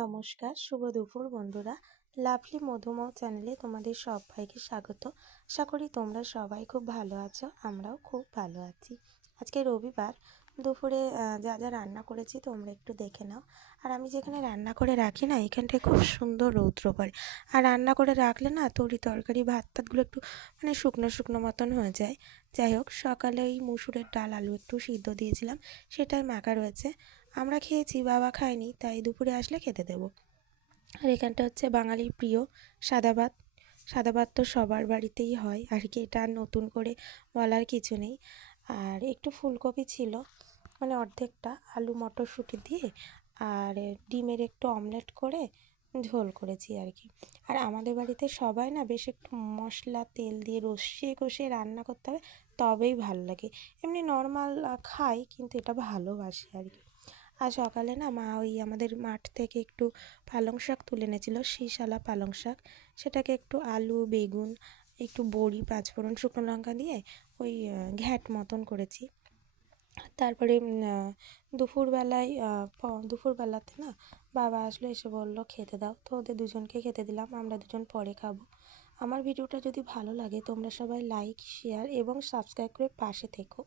নমস্কার, শুভ দুপুর বন্ধুরা। লাভলি মধুমৌ চ্যানেলে তোমাদের সবাইকে স্বাগত। আশা করি তোমরা সবাই খুব ভালো আছো, আমরাও খুব ভালো আছি। আজকে রবিবার দুপুরে যা যা রান্না করেছি তোমরা একটু দেখে নাও। আর আমি যেখানে রান্না করে রাখি না, এখানটায় খুব সুন্দর রৌদ্র পড়ে। আর রান্না করে রাখলে না তরকারি ভাত টাতগুলো একটু শুকনো শুকনো মতন হয়ে যায়। যাই হোক, সকালে ওই মুসুরের ডাল আলু একটু সিদ্ধ দিয়েছিলাম, সেটাই মাখা রয়েছে। আমরা খেয়েছি, বাবা খায়নি, তাই দুপুরে আসলে খেতে দেবো। আর এখানটা হচ্ছে বাঙালির প্রিয় সাদা ভাত। সাদা ভাত তো সবার বাড়িতেই হয় আর কি, এটা আর নতুন করে বলার কিছু নেই। আর একটু ফুলকপি ছিল, অর্ধেকটা, আলু মটরশুঁটি দিয়ে আর ডিমের একটু অমলেট করে ঝোল করেছি আর কি। আর আমাদের বাড়িতে সবাই না বেশ একটু মশলা তেল দিয়ে রসিয়ে কষিয়ে রান্না করতে হবে, তবেই ভালো লাগে। এমনি নর্মাল খাই, কিন্তু এটা ভালোবাসে আর কি। আর সকালে না মা ওই আমাদের মাঠ থেকে একটু পালং শাক তুলে এনেছিল, শীষালা পালং শাক। সেটাকে একটু আলু বেগুন একটু বড়ি পাঁচফোড়ন শুকনো লঙ্কা দিয়ে ওই ঘ্যাট মতন করেছি। তারপরে দুপুরবেলাতে না বাবা আসলো, এসে বললো খেতে দাও, তো ওদের দুজনকে খেতে দিলাম, আমরা দুজন পরে খাবো। আমার ভিডিওটা যদি ভালো লাগে তোমরা সবাই লাইক শেয়ার এবং সাবস্ক্রাইব করে পাশে থেকো।